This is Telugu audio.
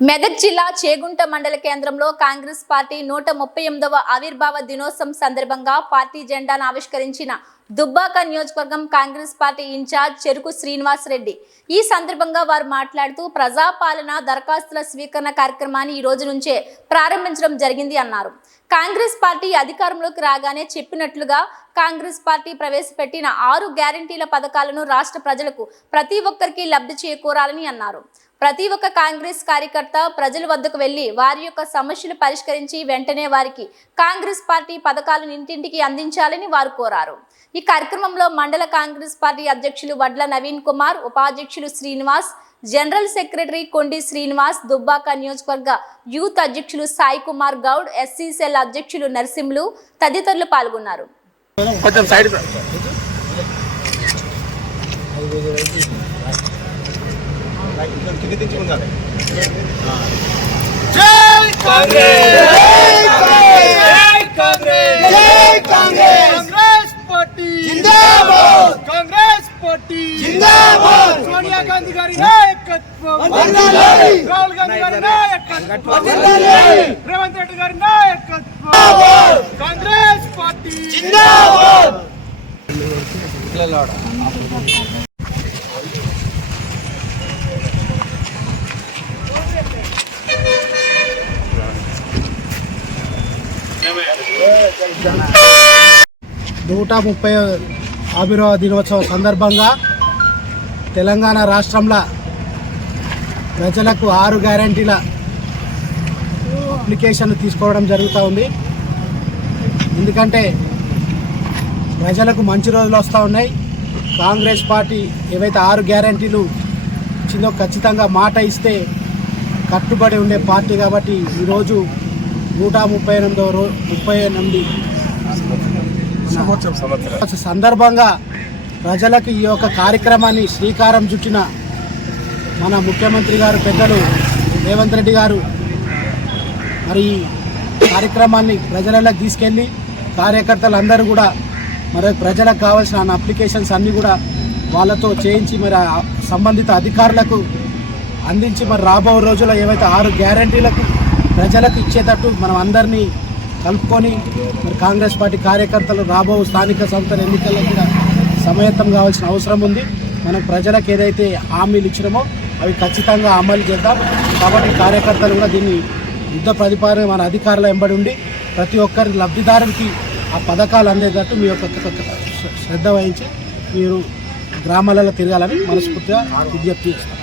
మెదక్ జిల్లా చేగుంట మండల కేంద్రంలో కాంగ్రెస్ పార్టీ 138వ ఆవిర్భావ దినోత్సవం సందర్భంగా పార్టీ జెండాను ఆవిష్కరించిన దుబ్బాక నియోజకవర్గం కాంగ్రెస్ పార్టీ ఇన్ఛార్జ్ చెరుకు శ్రీనివాస్ రెడ్డి. ఈ సందర్భంగా వారు మాట్లాడుతూ ప్రజాపాలన దరఖాస్తుల స్వీకరణ కార్యక్రమాన్ని ఈ రోజు నుంచే ప్రారంభించడం జరిగింది అన్నారు. కాంగ్రెస్ పార్టీ అధికారంలోకి రాగానే చెప్పినట్లుగా కాంగ్రెస్ పార్టీ ప్రవేశపెట్టిన 6 గ్యారంటీల పథకాలను రాష్ట్ర ప్రజలకు ప్రతి ఒక్కరికి లబ్ధి చేకూరాలని అన్నారు. ప్రతి ఒక్క కాంగ్రెస్ కార్యకర్త ప్రజల వద్దకు వెళ్లి వారి యొక్క సమస్యలు పరిష్కరించి వెంటనే వారికి కాంగ్రెస్ పార్టీ పథకాలను ఇంటింటికి అందించాలని వారు కోరారు. ఈ కార్యక్రమంలో మండల కాంగ్రెస్ పార్టీ అధ్యక్షులు వడ్ల నవీన్ కుమార్, ఉపాధ్యక్షులు శ్రీనివాస్, జనరల్ సెక్రటరీ కొండి శ్రీనివాస్, దుబ్బాక నియోజకవర్గ యూత్ అధ్యక్షులు సాయి కుమార్ గౌడ్, ఎస్సీ సెల్ అధ్యక్షులు నరసింహులు తదితరులు పాల్గొన్నారు. సోనియా గాంధీ గారి నాయకత్వం, రాహుల్ గాంధీ గారి నాయకత్వం, రేవంత్ రెడ్డి గారి నాయకత్వం, కాంగ్రెస్ పార్టీ జిందాబాద్. 130వ ఆవిర్భావ దినోత్సవం సందర్భంగా తెలంగాణ రాష్ట్రంలో ప్రజలకు 6 గ్యారంటీల అప్లికేషన్లు తీసుకోవడం జరుగుతూ ఉంది. ఎందుకంటే ప్రజలకు మంచి రోజులు వస్తూ ఉన్నాయి. కాంగ్రెస్ పార్టీ ఏవైతే 6 గ్యారంటీలు ఇచ్చిందో ఖచ్చితంగా మాట ఇస్తే కట్టుబడి ఉండే పార్టీ కాబట్టి ఈరోజు 138 సందర్భంగా ప్రజలకు ఈ యొక్క కార్యక్రమాన్ని శ్రీకారం చుట్టిన మన ముఖ్యమంత్రి గారు పెద్దలు రేవంత్ రెడ్డి గారు మరి కార్యక్రమాన్ని ప్రజలకు తీసుకెళ్ళి కార్యకర్తలందరూ కూడా మరి ప్రజలకు కావాల్సిన అప్లికేషన్స్ అన్నీ కూడా వాళ్ళతో చేయించి మరి సంబంధిత అధికారులకు అందించి మరి రాబో రోజుల్లో ఏవైతే 6 గ్యారంటీలకు ప్రజలకు ఇచ్చేటట్టు మనం అందరినీ కలుపుకొని మరి కాంగ్రెస్ పార్టీ కార్యకర్తలు రాబో స్థానిక సంస్థల ఎన్నికల్లో కూడా సమాయత్తం కావాల్సిన అవసరం ఉంది. మనం ప్రజలకు ఏదైతే హామీలు ఇచ్చినామో అవి ఖచ్చితంగా అమలు చేద్దాం. కాబట్టి కార్యకర్తలు కూడా దీన్ని యుద్ధ ప్రతిపాదన మన అధికారుల వెంబడి ఉండి ప్రతి ఒక్కరి లబ్ధిదారునికి ఆ పథకాలు అందేటట్టు మీ యొక్క శ్రద్ధ వహించి మీరు గ్రామాలలో తిరగాలని మనస్ఫూర్తిగా విజ్ఞప్తి చేస్తాం.